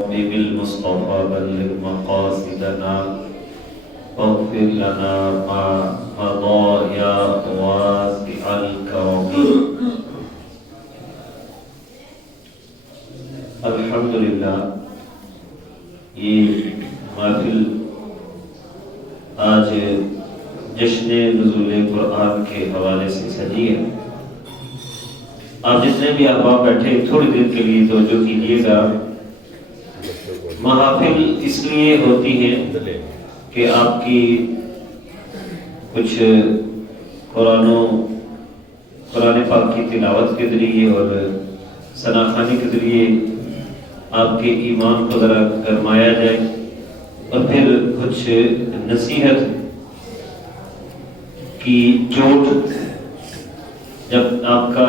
رب بالمصطفى بلغ مقاصدنا واغفر لنا ما مضى يا واسع الكرم. الحمدللہ یہ محفل آج جشن نزول قرآن کے حوالے سے سجی ہے. آپ جتنے بھی احباب بیٹھے تھوڑی دیر کے لیے توجہ کیجیے گا. محافل اس لیے ہوتی ہے کہ آپ کی کچھ قرآن پاک کی تلاوت کے ذریعے اور ثنا خوانی کے ذریعے آپ کے ایمان کو ذرا گرمایا جائے اور پھر کچھ نصیحت کی چوٹ جب آپ کا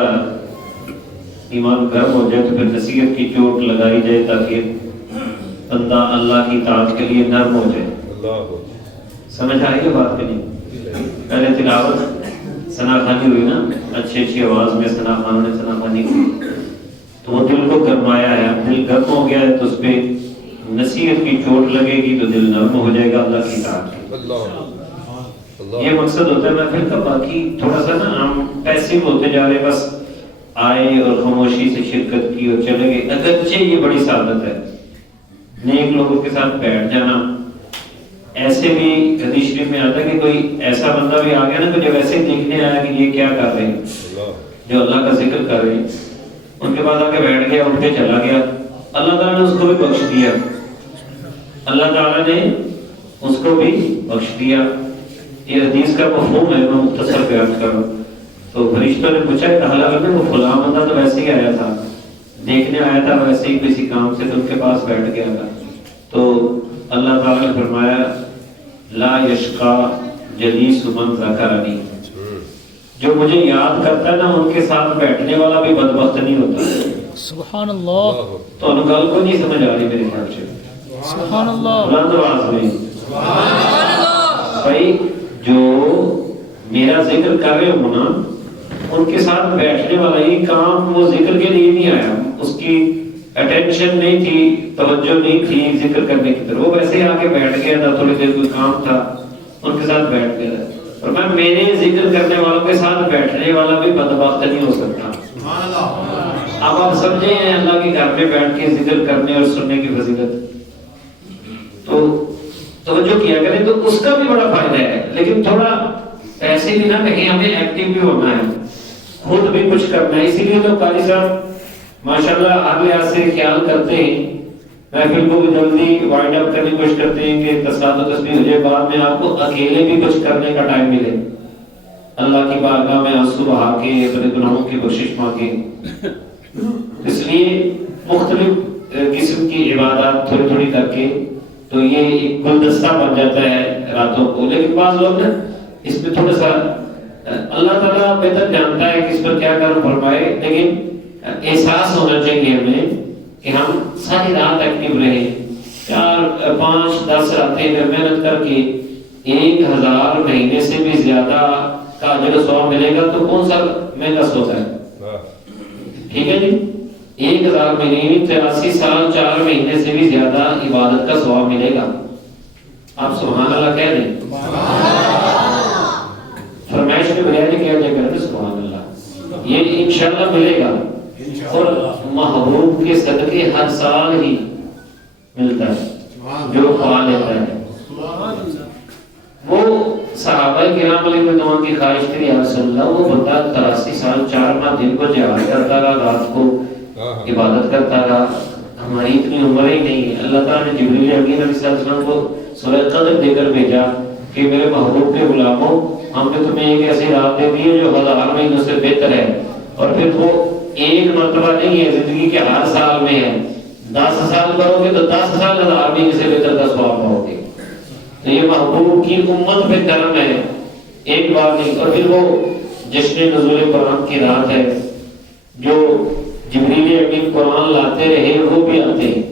ایمان گرم ہو جائے تو پھر نصیحت کی چوٹ لگائی جائے تاکہ بندہ اللہ کی اطاعت کے لیے نرم ہو جائے. سمجھ آئی ہے بات کہ نہیں؟ پہلے تلاوت ثنا خوانی ہوئی نا، اچھی آواز میں ثنا خانوں نے ثنا خوانی کی تو وہ دل کو گرمایا ہے. دل گرم ہو گیا ہے تو اس پہ نصیحت کی چوٹ لگے گی تو دل نرم ہو جائے گا اللہ کی اطاعت کی. یہ مقصد ہوتا ہے محفل کا. باقی تھوڑا سا نا ہم پیسے ہوتے جا رہے، بس آئے اور خاموشی سے شرکت کی اور چلے گئے. اگرچہ یہ بڑی سعادت ہے نیک لوگوں کے ساتھ بیٹھ جانا. ایسے بھی حدیث شریف میں آتا ہے کہ کوئی ایسا بندہ بھی آ گیا نا کہ جب ایسے دیکھنے آیا کہ یہ کیا کر رہے ہیں، جو اللہ کا ذکر کر رہے ہیں، ان کے بعد آ کے بیٹھ گیا، اٹھ کے چلا گیا، اللہ تعالیٰ نے اس کو بھی بخش دیا. اللہ تعالیٰ نے اس کو بھی بخش دیا. یہ حدیث کا مفہوم ہے، میں مختصر بیان کروں. تو فرشتوں نے پوچھا کہ حالانکہ وہ فلاں بندہ تو ویسے ہی آیا تھا، دیکھنے آیا تھا ویسے ہی کسی کام سے، تو ان کے پاس بیٹھ گیا تھا. تو اللہ تعالیٰ نے فرمایا لا یشقا جلیس من ذکرنی، جو مجھے یاد کرتا ہے نا ان کے ساتھ بیٹھنے والا بھی بدبخت نہیں ہوتا. سبحان اللہ. تو ان گل کو نہیں سمجھ آ رہی میرے خیال سے. سبحان اللہ. بلند آواز میں سبحان اللہ. بھائی جو میرا ذکر کر رہے ہو نا، ان کے ساتھ بیٹھنے والا یہ کام وہ ذکر کے لیے نہیں آیا، اس کی اٹینشن نہیں تھی، توجہ نہیں تھی ذکر کرنے کی طرف، وہ ویسے ہی آ کے بیٹھ گیا تھا، تھوڑی دیر کوئی کام تھا ان کے ساتھ بیٹھ گیا تھا. اور میں میرے ذکر کرنے والوں کے ساتھ بیٹھنے والا بھی بدبخت نہیں ہو سکتا. اب آپ سمجھے ہیں اللہ کے گھر میں بیٹھ کے ذکر کرنے اور سننے کی فضیلت. تو توجہ کیا کریں تو اس کا بھی بڑا فائدہ ہے. لیکن تھوڑا ایسے بھی نہ کہیں ہمیں ایکٹیو بھی ہونا ہے، خود بھی کچھ کرنا ہے. اسی لیے تو قاری صاحب ماشاءاللہ ہر لحاظ سے خیال کرتے ہیں، محفل کو بھی جلدی وائنڈ اپ کرنے کی کوشش کرتے ہیں کہ تصاعد و تسبیح ہو جائے، بعد میں آپ کو اکیلے بھی کچھ کرنے کا ٹائم ملے، اللہ کی بارگاہ میں آنسو بہا کے اپنے گناہوں کی بخشش مانگے. اس لیے مختلف قسم کی عبادات تھوڑی تھوڑی کر کے تو یہ ایک گلدستہ بن جاتا ہے راتوں کو. لیکن بعض لوگ نا اس میں تھوڑا سا اللہ تعالیٰ بہتر جانتا ہے کہ اس پر کیا کرم فرمائے، لیکن احساس ہونا چاہیے ہمیں کہ ہم ساری رات ایکٹیو رہیں. 4 5 10 راتیں اگر محنت کر کے 1000 مہینے سے بھی زیادہ کا اجر و ثواب ملے گا تو کون سا مہنگا سودا ہے؟ ٹھیک ہے جی. 1000 مہینے 83 سال 4 مہینے سے بھی زیادہ عبادت کا ثواب ملے گا. آپ سبحان اللہ کہہ دیں. فرمائش میں بیان کیا جائے گا سبحان اللہ، یہ انشاءاللہ ملے گا. اور محبوب کے صدقے ہر سال ہی ملتا ہے جو پا لیتا ہے. وہ صحابہ کرام علیہ رضوان کی خواہش تھی یا رسول اللہ، وہ بندہ 83 سال 4 ماہ دن کو جہاد کرتا رہا، رات کو عبادت کرتا رہا. ہماری اتنی عمر ہی نہیں ہے. اللہ تعالیٰ نے جبریل امین علیہ السلام کو سورہ قدر دے کر بھیجا کہ میرے محبوب کے غلاموں، ہم نے تمہیں ایک ایسی رات دے دی ہے جو 1000 مہینوں سے بہتر ہے. اور پھر وہ ایک مرتبہ نہیں ہے، زندگی کے ہر سال میں ہے. 10 سال کرو گے تو 10 سال 1000 مہینے سے بہتر کا ثواب پاؤ گے. تو یہ محبوب کی امت پہ کرم ہے، ایک بار نہیں. اور پھر وہ جشن نزول قرآن کی رات ہے، جو جبریل امین قرآن لاتے رہے وہ بھی آتے ہیں.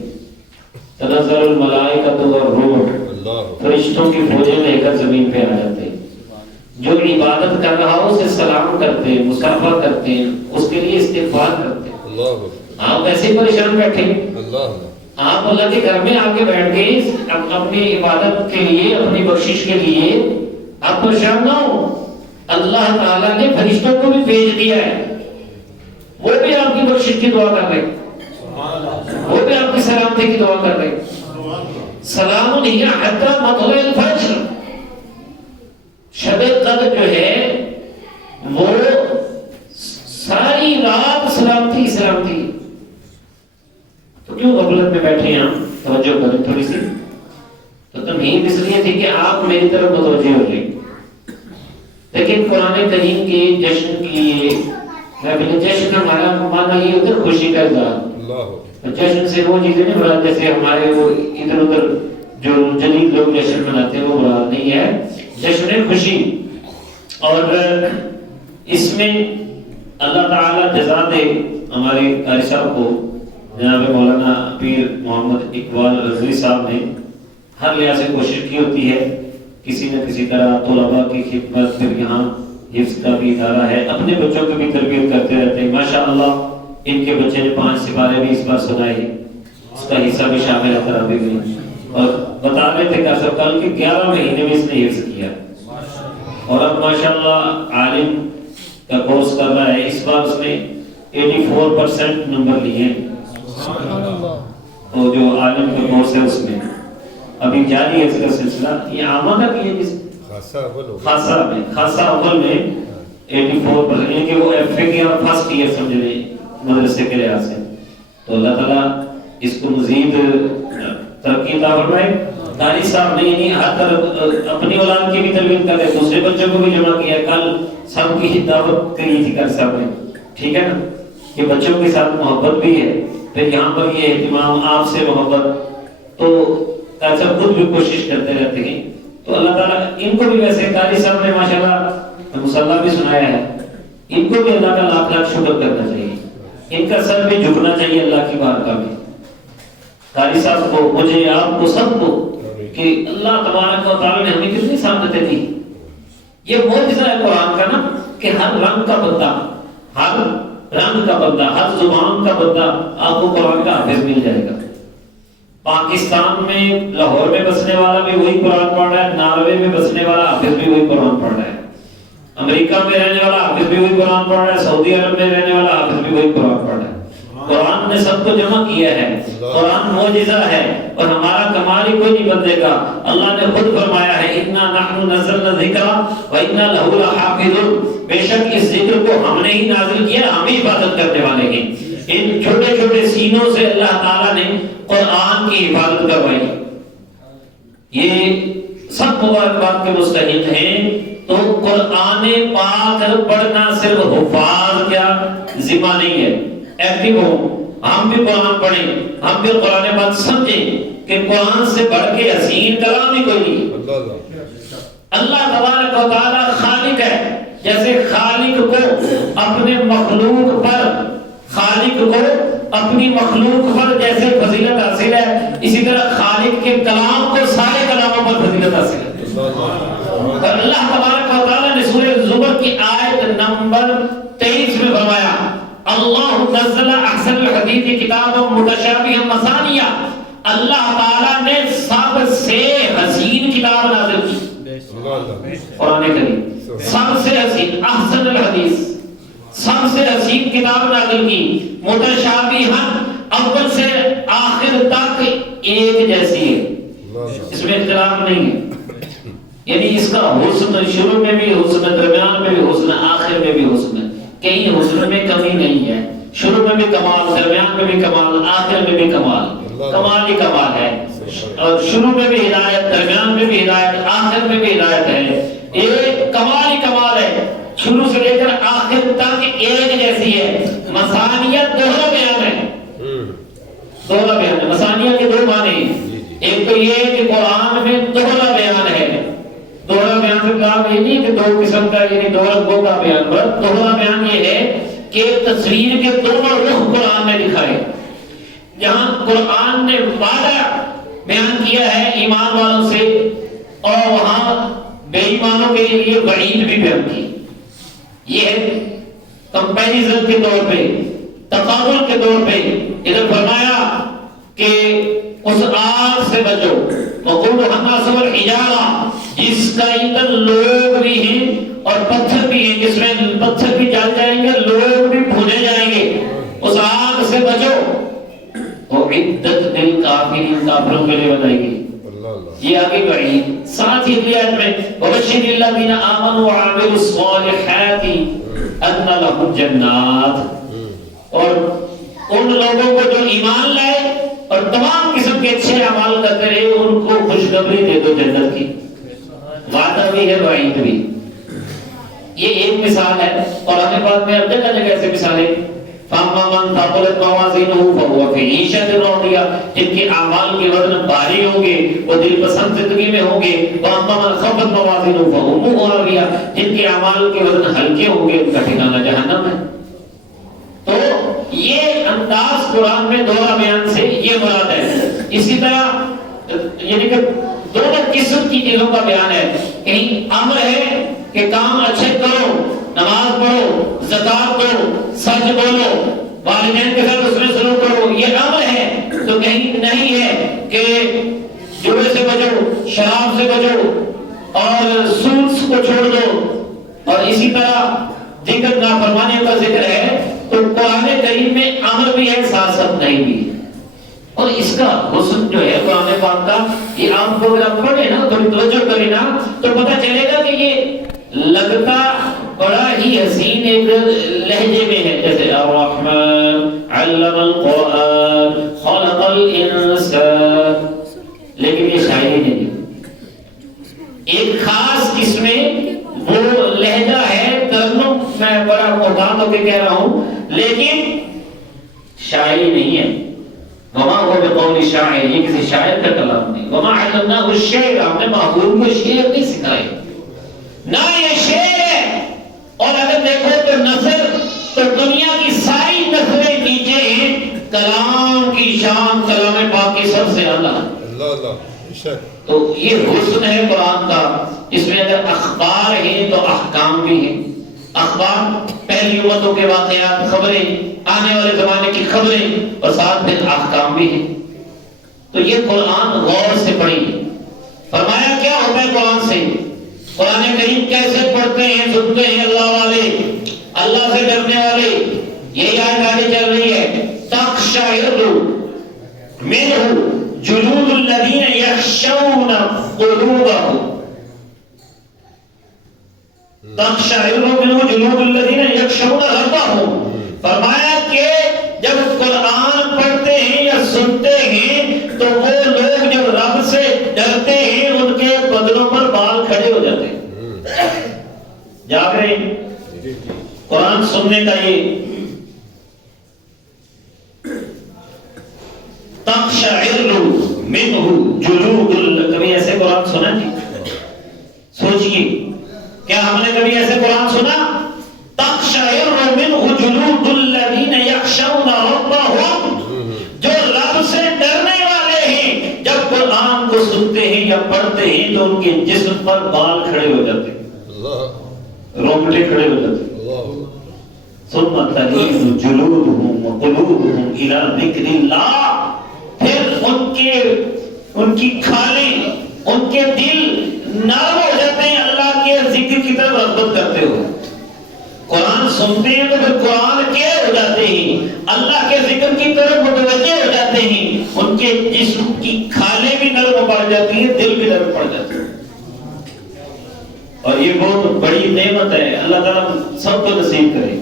تنزل الملائکۃ والروح، فرشتوں کی فوجیں لے کر زمین پہ آ جاتے ہیں. جو عبادت کر رہا ہو اسے سلام کرتے ہیں، مصافحہ کرتے ہیں، اس کے لیے استغفار کرتے ہیں. آپ ایسے ہی پریشان بیٹھے، آپ اللہ کے گھر میں آ کے بیٹھ گئے اپنی عبادت کے لیے، اپنی بخشش کے لیے، آپ پریشان نہ ہو، اللہ تعالیٰ نے فرشتوں کو بھی بھیج دیا ہے، وہ بھی آپ کی بخشش کی دعا کر رہے، وہ بھی آپ کی سلامتی کی دعا کر رہے۔ سلام ہی حتی مطلع الفجر، شب قدر جو ہے وہ ساری رات سلامتی سلامتی۔ تو کیوں غفلت میں بیٹھے ہیں ہم؟ توجہ کریں تھوڑی سی۔ تو تمہید اس لیے تھی کہ آپ میری طرف متوجہ ہو جائیں۔ لیکن قرآن کریم کے جشن کی جشن ہمارا معنی یہ ہوتا ہے خوشی کا اظہار۔ جشن سے وہ چیزیں نہیں مراد جیسے ہمارے وہ ادھر ادھر جو جدید لوگ جشن مناتے ہیں وہ مراد نہیں ہے، جشن خوشی۔ اور اس میں اللہ تعالیٰ جزا دے ہمارے قاری صاحب کو، جناب مولانا پیر محمد اقبال رضوی صاحب نے ہر لحاظ سے کوشش کی ہوتی ہے کسی نہ کسی طرح طلباء کی خدمت، پھر یہاں حفظ کا بھی ادارہ ہے، اپنے بچوں کو بھی تربیت کرتے رہتے ہیں۔ ماشاءاللہ ان کے بچے نے 5 سپارے بھی اس بار سنائے، اس کا حصہ بھی شامل ہے تراویح میں، اور بتا رہے تھے کہ کل کے 11 مہینے میں اس نے حفظ کیا، اور اب ماشاءاللہ عالم کا کورس کر رہا ہے۔ اس بار اس نے 84% نمبر لیے ہیں، اور جو عالم کا کورس ہے اس میں ابھی جاری ہے اس کا سلسلہ۔ یہ عامہ کا کیا جس خاصہ اول میں 84%، یعنی کہ وہ ایف اے کی اور فرسٹ ایئر سمجھ لیں مدرسے کے لحاظ سے۔ تو اللہ تعالیٰ اس کو مزید ترقی عطا فرمائے۔ قاری صاحب نے یعنی ہر طرف اپنی اولاد کی بھی تربیت کر رہے، دوسرے بچوں کو بھی جمع کیا۔ کل سب کی دعوت کری تھی قاری صاحب نے، ٹھیک ہے نا، کہ بچوں کے ساتھ محبت بھی ہے، پھر یہاں پر یہ اہتمام آپ سے محبت، تو قاری صاحب خود بھی کوشش کرتے رہتے ہیں۔ تو اللہ تعالیٰ ان کو بھی، ویسے قاری صاحب نے ماشاءاللہ مصلی بھی سنایا ہے، ان کو بھی اللہ کا لاکھ لاکھ شکر کرنا چاہیے، ان کا سر بھی جھکنا چاہیے اللہ کی بارگاہ میں۔ قاری صاحب کو، مجھے، آپ کو، سب کو، کہ اللہ تبارک و تعالیٰ نے ہمیں کتنی سعادتیں دی۔ یہ معجزہ ہے قرآن کا نا، کہ ہر رنگ کا بندہ، ہر رنگ کا بندہ، ہر زبان کا بندہ آپ کو قرآن کا حافظ مل جائے گا۔ پاکستان میں لاہور میں بسنے والا بھی وہی قرآن پڑھ رہا ہے، ناروے میں بسنے والا حافظ بھی وہی قرآن پڑھ رہا ہے، امریکہ میں رہنے والا حافظ بھی وہی قرآن پڑھ رہا ہے، سعودی عرب میں رہنے والا حافظ بھی وہی قرآن پڑھ رہا ہے۔ قرآن نے سب کو جمع کیا ہے، قرآن معجزہ ہے، اور ہمارا کمال ہی کوئی نہیں بندے گا۔ اللہ نے خود فرمایا ہے اِنَّا نَحْنُ نَزَّلْنَا الذِّكْرَ وَإِنَّا لَهُ لَحَافِظُونَ، بے شک اس ذکر کو ہم نے ہی نازل کیا، ہم ہی حفاظت کرنے والے ہیں۔ ان چھوٹے چھوٹے سینوں سے اللہ تعالیٰ نے قرآن کی حفاظت کروائی، یہ سب مبارکباد کے مستحق ہیں۔ تو قرآن پاک پڑھنا صرف حفاظ کیا ذمہ نہیں ہے، ایکٹیو ہوں، ہم بھی قرآن پڑھیں، ہم بھی قرآن پاک سمجھیں کہ قرآن سے بڑھ کے حسین کلام ہی کوئی نہیں۔ اللہ تبارک و تعالیٰ خالق ہے، جیسے خالق کو اپنے مخلوق پر، خالق کو اپنی مخلوق پر جیسے فضیلت حاصل ہے، اسی طرح خالق کے کلام کو سارے کلاموں پر فضیلت حاصل ہے۔ اور اللہ تبارک و تعالیٰ نے سورہ زمر کی آیت نمبر 23 میں فرمایا اللہ نزل احسن الحدیث کتابا متشابہا مثانیہ، اللہ تعالیٰ نے سب سے حسین کتاب نازل کی، قرآن کریم سب سے حسین، احسن الحدیث سب سے حسین کتاب نازل کی، متشابہا اول سے آخر تک ایک جیسی ہے، اس میں اختلاف نہیں ہے، یعنی اس کا حسن شروع میں بھی حسن، درمیان میں بھی حسن، آخر میں بھی حسن ہے، کہیں حسن میں کمی نہیں ہے، شروع میں بھی کمال، درمیان میں بھی کمال، آخر میں بھی کمال، کمال ہی کمال ہے، اور شروع میں بھی ہدایت، درمیان میں بھی ہدایت، آخر میں بھی ہدایت ہے، ایک کمال ہی کمال ہے، شروع سے لے کر آخر تک ایک جیسی ہے۔ مثانیت دوہرا بیان ہے، دوہرا بیان ہے، مثانیہ کے دو معنی ہیں، ایک تو یہ ہے کہ قرآن میں دوہرا بیان ہے، دوہرا بیان سے کہا یہ نہیں کہ دو قسم کا، یعنی دو رنگوں کا بیان، بس دوہرا بیان یہ ہے کہ تصویر کے دونوں رخ قرآن میں دکھائے، جہاں قرآن نے وعدہ بیان کیا ہے ایمان والوں سے، اور وہاں بے ایمانوں کے لیے وعید بھی بیان کی، یہ ہے کمپیریزن کے طور پہ، تقابل کے طور پہ۔ ادھر فرمایا کہ اس آگ سے بچو، وقودها الناس والحجارہ، جس کا ایندھن لوگ بھی ہیں اور پتھر بھی ہیں، جس میں پتھر بھی جل جائیں گے، لوگ بھی بھونے جائیں گے، اس آگ سے بچو۔ وعدت للکافرین، کافروں کے لیے بنائی گئی۔ یہ آگے بڑھی ساتھ ہی آیت میں وبشر الذین آمنوا وعملوا الصالحات ان لهم جنات، اور ان لوگوں کو جو ایمان لائے اور تمام قسم کے اچھے اعمال کرتے رہے ان کو خوشخبری دے دو جنت کی۔ وعدہ بھی ہے وعید بھی۔ یہ ایک مثال ہے، اور ہمیں بعد میں جگہ جگہ ایسے مثالیں فَأَمَّا مَنْ ثَقُلَتْ مَوَازِينُهُ فَهُوَ فِي عِيشَةٍ رَاضِيَةٍ، جن کے اعمال کے وزن بھاری ہوں گے وہ دل پسند زندگی میں ہوں گے۔ وَأَمَّا مَنْ خَفَّتْ مَوَازِينُهُ فَأُمُّهُ هَاوِيَةٌ، جن کے اعمال کے وزن ہلکے ہوں گے ان کا ٹھکانہ جہنم ہے۔ تو یہ انداز قرآن میں دوہرا بیان سے یہ مراد ہے۔ اسی طرح یعنی کہ دونوں قسم کی چیزوں کا بیان ہے، کہیں امر ہے کہ کام اچھے کرو، نماز پڑھو، زکات دو، سچ بولو، والدین کے ساتھ حسن سلوک کرو، یہ امر ہے۔ تو کہیں نہیں ہے کہ جوے سے بچو، شراب سے بچو اور سود کو چھوڑ دو، اور اسی طرح ذکر نافرمانی کا ذکر ہے تو قرآن کریم میں امر بھی ہے ساتھ ساتھ نہیں بھی ہے۔ اور اس کا حسن جو ہے قرآن پاک کا، یہ آپ کو اگر آپ پڑھیں نا، تھوڑی توجہ کریں نا تو پتہ چلے گا کہ یہ لگتا بڑا ہی حسین ایک لہجے میں ہے، جیسے الرحمن علم القرآن خلق الانسان، لیکن یہ شاعری نہیں، ایک خاص قسم میں وہ لہجہ ہے ترنم، میں بڑا محتاط ہو کے کہہ رہا ہوں، لیکن شاعری نہیں ہے۔ وما هو بقول شاعر، یہ کسی شاعر کا کلام نہیں۔ وما علمناه الشعر، ہم نے محبوب کو شعر نہیں سکھائے، نہ یہ شعر ہے۔ اور اگر دیکھو تو نثر تو دنیا کی ساری نثریں نیچے ہیں، کلام کی شان کلام پاک کی سب سے اعلیٰ۔ تو یہ حسن ہے قرآن کا، اس میں اگر اخبار ہیں تو احکام بھی ہیں۔ اخبار پہلی امتوں کے واقعات، خبریں، آنے والے زمانے کی خبریں، اور ساتھ پھر احکام بھی ہیں۔ تو یہ قرآن غور سے پڑھیں۔ فرمایا کیا ہوتا ہے قرآن سے؟ قرآن کریم کیسے پڑھتے ہیں، سنتے ہیں اللہ والے، اللہ سے ڈرنے والے؟ یہی آیت آگے چل رہی ہے، تقشعر منہ جلود الذین یخشون قلوبهم، تقشعر منہ جلود الذین یخشون ربهم۔ فرمایا کہ جب قرآن پڑھتے ہیں یا سنتے ہیں تو وہ لوگ جو رب سے ڈرتے ہیں ان کے بدنوں پر بال کھڑے ہو جاتے ہیں، جاگ رہے ہیں۔ قرآن سننے کا یہ تقشعر منہ جلود، کبھی ایسے قرآن سنا جی؟ سوچئے، کیا ہم نے کبھی ایسے قرآن سنا؟ تقشعر منہ جلود الذین یخشون ربهم، جو رب سے ڈرنے والے ہیں جب قرآن کو سنتے ہیں یا پڑھتے ہیں تو ان کے جسم پر بال کھڑے ہو جاتے ہیں، رونگٹے کھڑے ہو جاتے ہیں۔ ثم تلین جلودهم وقلوبهم الی ذکر اللہ، پھر ان کی کھالیں، ان کے دل نرم ہو جاتے ہیں اللہ کے ذکر کی طرف رغبت کرتے ہوئے۔ قرآن سنتے ہیں تو پھر قرآن کے ہو جاتے ہیں، اللہ کے ذکر کی طرف متوجہ ہو جاتے ہیں، ان کے جسم کی کھالیں بھی نرم پڑ جاتی ہیں، دل بھی نرم پڑ جاتے ہیں۔ اور یہ بہت بڑی نعمت ہے، اللہ تعالیٰ سب کو نصیب کرے۔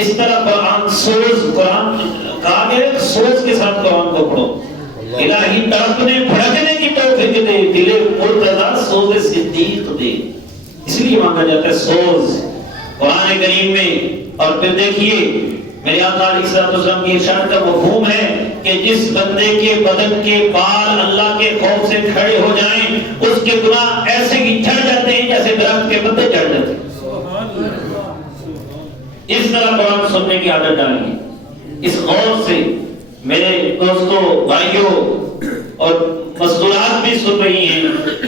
اس طرح قرآن سوز، قرآن کہا گیا سوز کے ساتھ قرآن کو پڑھو، الہی تڑپنے بھڑکنے کی توفیق دے، دل مرتضی سوز صدیق دے، اس لیے مانگا جاتا ہے سوز قرآن کریم میں۔ اور پھر دیکھیے میرے آقا علیہ الصلوۃ والسلام کی ارشاد کا مفہوم ہے کہ جس بندے کے بدن کے بال اللہ کے خوف سے کھڑے ہو جائیں اس کے گناہ ایسے ہی جھڑ جاتے ہیں جیسے درخت کے پتے جھڑ جاتے ہیں۔ اس طرح قرآن سننے کی عادت ڈالیے، اس غور سے میرے دوستوں، بھائیوں، اور مسئولات بھی سن رہی ہیں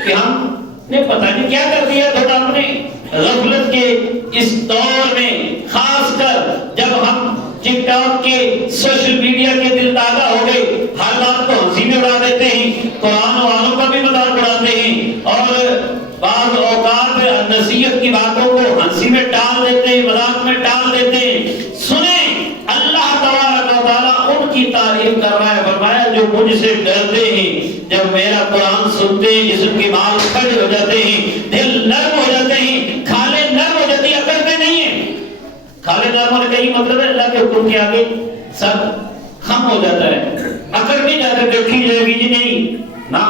کہ ہم نے پتہ نہیں کیا کر دیا تھوڑا اپنے غفلت کے اس دور میں، خاص کر جب ہم ٹک ٹاک کے سوشل میڈیا کے دل داغا ہو گئے، کو ہنسی میں اڑا دیتے ہیں، قرآن والوں کا بھی مذاق اڑاتے ہیں، اور بعض اوقات نصیحت کی باتوں کو ہنسی میں ٹال دیتے ہیں، مذاق میں ٹال دیتے ہیں۔ سنیں اللہ تبارک و تعالیٰ ان کی تعریف کر رہا ہے، فرمایا جو مجھ سے ڈرتے ہیں، جب میرا قرآن سنتے ہیں جسم کے بال کھڑے ہو جاتے ہیں، دل نرم ہو جاتے ہیں، کھالیں نرم ہو جاتی ہیں، اکڑتے نہیں ہیں۔ کھالیں نرم ہونے کا یہ مطلب ہے اللہ کے حکم کے آگے سب خم ہو جاتا ہے، اکڑ نہیں جاتے، دیکھی جائے گی جی نہیں نا۔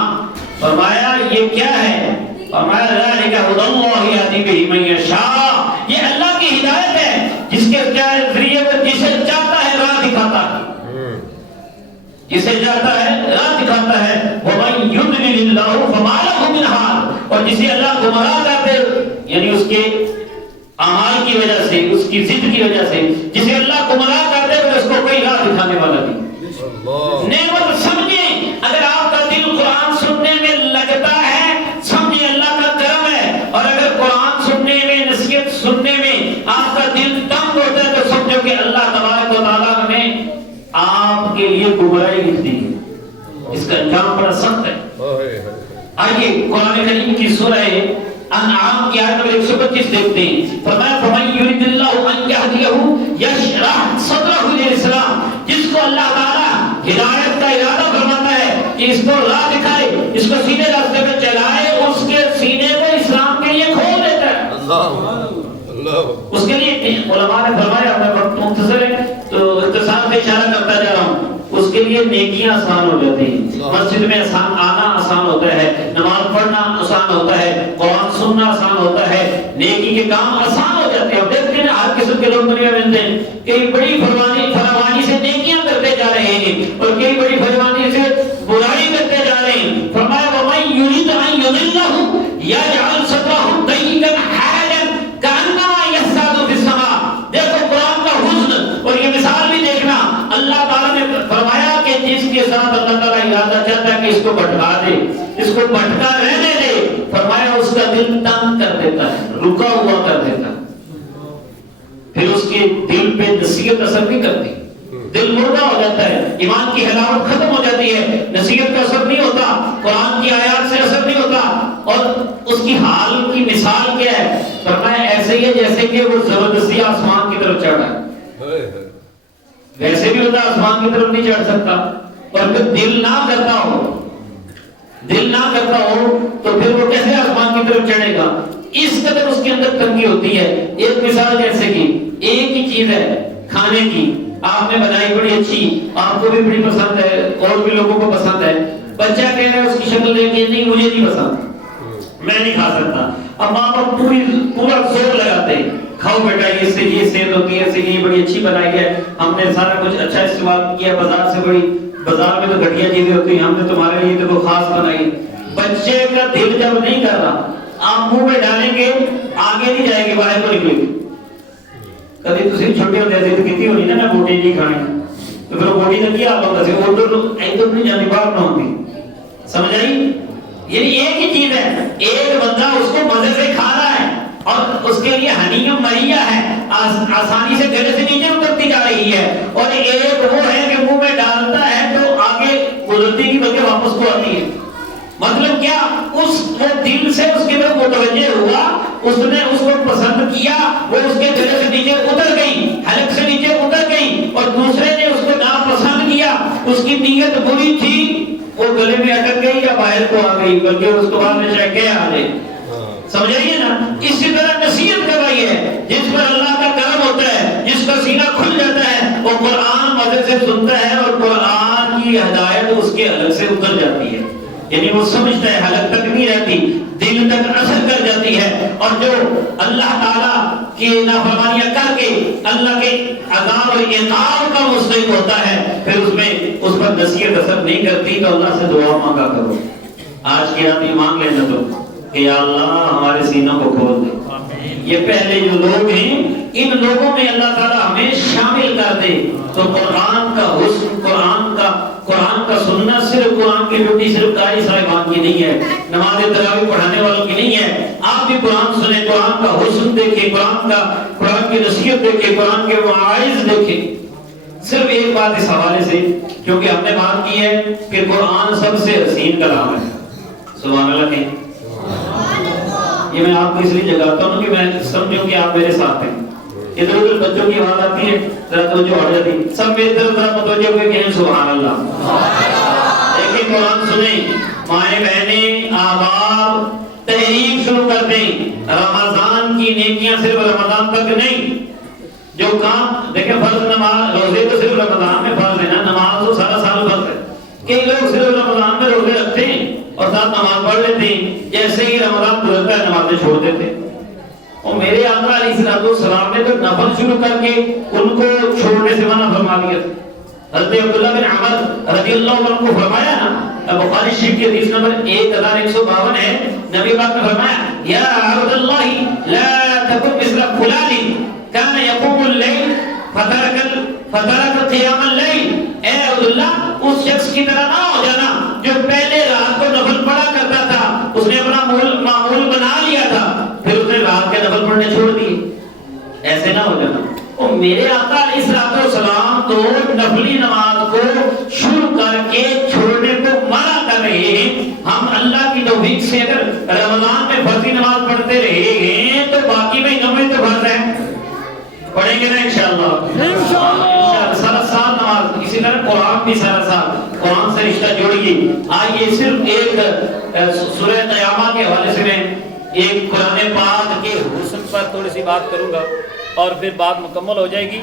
فرمایا یہ کیا ہے؟ فرمایا ذالک ھدی اللہ یہدی بہ من یشاء، یہ اللہ کی ہدایت ہے جس کے ذریعے وہ جسے چاہتا ہے راہ دکھاتا ہے، جسے چاہتا ہے راہ دکھاتا ہے۔ ومن یضلل اللہ فما لہ من ہاد، اور جسے اللہ گمراہ کر دے یعنی اس کے اعمال کی وجہ سے، اس کی ضد کی وجہ سے جسے اللہ گمراہ کر دے تو اس کو کوئی راہ دکھانے والا نہیں۔ نعمت سمجھیں، اگر آپ کا دل قرآن سننے میں لگتا ہے سمجھیں اللہ کا کرم ہے، اور اگر قرآن سننے میں، نصیحت سننے میں آپ کا دل تنگ ہوتا ہے تو سمجھو کہ اللہ تبارک و تعالیٰ نے آپ کے لیے گمراہی لکھ دی ہے، اس کا انجام بڑا سخت ہے۔ آئیے قرآن کریم کی سورہ انعام کی آیت نمبر 125 دیکھتے ہیں۔ فرمایا فَمَن يُرِدِ اللَّهُ أَن يَهْدِيَهُ يَشْرَحْ صَدْرَهُ لِلْإِسْلَامِ، جس کو اللہ تعالیٰ ہدایت کا ارادہ فرماتا ہے کہ اس کو راہ دکھائے، اس کو سیدھے راستے پہ چلائے، اس کے سینے کو اسلام کے لیے کھول دیتا ہے۔ اس کے لیے علماء نے فرمایا، اپنا وقت مختصر ہے تو اختصار سے اشارہ کرتا جا رہا ہوں، اس کے لیے نیکیاں آسان ہو جاتی ہیں، مسجد میں آنا آسان ہوتا ہے، نماز پڑھنا آسان ہوتا ہے، قرآن سننا آسان ہوتا ہے، نیکی کے کام آسان ہو جاتے ہیں۔ اور دیکھتے ہیں ہر قسم کے لوگ دنیا میں ملتے ہیں، کئی بڑی فراوانی سے نیکیاں کرتے جا رہے ہیں اور کئی بڑی فراوانی سے برائی کرتے جا رہے ہیں۔ فرمایا وَمَن يُرِدْ أَن يُضِلَّهُ يَجْعَلْ صَدْرَهُ ضَيِّقًا حَرَجًا كَأَنَّمَا يَصْعَدُ فِي السَّمَاءِ۔ دیکھو قرآن کا حسن اور یہ مثال بھی دیکھنا، اللہ تعالیٰ نے فرمایا کہ جس کے ساتھ اللہ تعالیٰ ارادہ چاہتا ہے کہ اس کو بھٹکا دے، اس کو بھٹکا رہنے دے، فرمایا اس کا دل تنگ کر دیتا ہے، رکا ہوا کر دیتا ہے، پھر اس کے دل پہ نصیحت اثر نہیں کرتی، دل مردہ ہو جاتا ہے، ایمان کی حلاوت ختم ہو جاتی ہے، نصیحت کا اثر نہیں ہوتا، قرآن کی آیات سے اثر نہیں ہوتا، اور اس کی حال کی مثال کیا ہے؟ فرمایا ایسے ہی ہے جیسے کہ وہ زبردستی آسمان کی طرف چڑھا ہے، ویسے بھی بندہ آسمان کی طرف نہیں چڑھ سکتا، اور اگر دل نہ کرتا ہو، دل نہ کرتا ہو تو پھر وہ کیسے آسمان کی طرف چڑھے گا؟ اس قدر اس کے اندر تنگی ہوتی ہے۔ ایک مثال جیسے کہ ایک ہی چیز ہے کھانے کی، آپ نے بنائی بڑی اچھی، آپ کو بھی بڑی پسند ہے اور بھی لوگوں کو پسند ہے، بچہ کہہ رہا ہے اس کی شکل دیکھ کے نہیں مجھے نہیں پسند، میں نہیں کھا سکتا، اب ماں باپ پورا زور لگاتے ہیں، کھاؤ بیٹا یہ سے یہ صحت ہوتی ہے، یہ بڑی اچھی بنائی ہے، ہم نے سارا کچھ اچھا استعمال کیا، بازار سے بڑی، بازار میں تو گھٹیا چیزیں ہوتی ہیں، ہم نے تمہارے لیے تو خاص بنائی۔ بچے کا دل جب نہیں کر رہا، آپ منہ میں ڈالیں گے آگے نہیں جائے گی، باہر کو نکلے گی۔ کبھی تسی چھوٹے ہوتے ایسے تو کتنی ہونی نا میں بوٹی نہیں کھانی، تو پھر بوٹی تو کیا آپ ہوتا سے ادھر ادھر نہیں جانے باہر نہ ہوتی، سمجھ آئی؟ یعنی ایک ہی چیز ہے، ایک بندہ اس کو مزے سے کھا رہا ہے اور اس کے لیے ہنی مریا ہے، آسانی سے گلے سے نیچے اترتی جا رہی ہے، اور ایک وہ ہے کہ منہ میں ڈالتا ہے تو آگے گزرتی کی بلکہ واپس کو آتی ہے۔ مطلب کیا؟ اس وہ دل سے اس کی طرف متوجہ ہوا، اس نے اس کو پسند کیا، وہ اس کے گلے سے نیچے اتر گئی، حلق سے نیچے اتر گئی، اور دوسرے نے اس کو ناپسند کیا، اس کی نیت بری تھی، وہ گلے میں اٹک گئی یا باہر کو آ گئی، بلکہ اس کو بعد میں چاہے کیا آ جائے، سمجھائیے نا؟ اسی طرح نصیحت کا بھائی ہے، جس پر اللہ کا کرم ہوتا ہے، جس کا سینہ کھل جاتا ہے، وہ قرآن مزے سے سنتا ہے اور قرآن کی ہدایت اس کے حلق سے اتر جاتی ہے، یعنی وہ سمجھتا ہے، حلق تک نہیں رہتی، دل تک اثر کر جاتی ہے، اور جو اللہ تعالیٰ کی نافرمانیاں کر کے اللہ کے عذاب اور عقاب کا مستحق ہوتا ہے، پھر اس پر نصیحت اثر نہیں کرتی، تو اللہ سے دعا مانگا کرو، آج کی رات یہ مانگ لینا تو کہ یا اللہ ہمارے سینوں کو کھول دے۔ یہ پہلے جو لوگ ہیں ان لوگوں میں اللہ تعالیٰ ہمیں شامل کر دے، تو قرآن کا حسن، قرآن کا سننا صرف قرآن کی ڈیوٹی صرف قاری صاحبان کی نہیں ہے، نماز تراویح پڑھانے والوں کی نہیں ہے، آپ بھی قرآن سنیں، قرآن کا حسن دیکھیں، قرآن کی نصیحت دیکھیں، قرآن کے واعظ دیکھیں، صرف ایک بات اس حوالے سے، کیونکہ ہم نے بات کی ہے کہ قرآن سب سے حسین کلام ہے، سبحان اللہ کہیں۔ یہ میں آپ کو اس لیے جگاتا ہوں کہ میں سمجھوں کہ آپ میرے ساتھ ہیں۔ ادھر ادھر بچوں کی آواز آتی ہے، ذرا توجہ ہٹ جاتی ہے، سب میری طرف ذرا متوجہ ہوئے کہیں سبحان اللہ۔ ایک قرآن سنیں، مائیں بہنیں احباب تحریک شروع کر دیں، رمضان کی نیکیاں صرف رمضان تک نہیں، جو کام دیکھیں فرض نماز روزے تو صرف رمضان میں فرض ہے نا، نماز تو سارا سال فرض ہے۔ کئی لوگ صرف رمضان میں روزے رکھتے ہیں اور ساتھ نماز پڑھ لیتے ہیں، جیسے ہی رمضان گزرتا ہے نمازیں چھوڑ دیتے ہیں۔ اور میرے آقا علیہ السلام نے تو نفل شروع کر کے ان کو چھوڑنے سے منع فرما دیا تھا۔ حضرت عبداللہ بن عمر رضی اللہ عنہ کو فرمایا نا، بخاری شریف کی حدیث نمبر 1152 ہے، نبی پاک نے فرمایا یا عبداللہ لا تکن مثل فلان کان یقوم اللیل فترک قیام اللیل، اے عبداللہ اس شخص کی طرح نہ ہو جانا جو پہلے رات کو نفل پڑھا کرتا تھا، اس نے اپنا معمول بنا لیا تھا، پھر اس نے رات کے نفل پڑھنے چھوڑ دیے، ایسے نہ ہو جانا۔ اور میرے آقا علیہ السلام تو نفلی نماز کو شروع کر کے چھوڑنے کو منع کر رہے ہیں۔ ہم اللہ کی توفیق سے اگر رمضان میں فرضی نماز پڑھتے رہے ہیں تو باقی مہینوں میں تو فرض ہے، پڑھیں گے نا انشاءاللہ سارا سال نماز، اسی طرح قرآن بھی سارا سال قرآن سے رشتہ جوڑیے۔ آئیے صرف ایک سورہ قیامہ کے حوالے سے میں ایک قرآن پاک کے حسن پر تھوڑی سی بات کروں گا اور پھر بات مکمل ہو جائے گی۔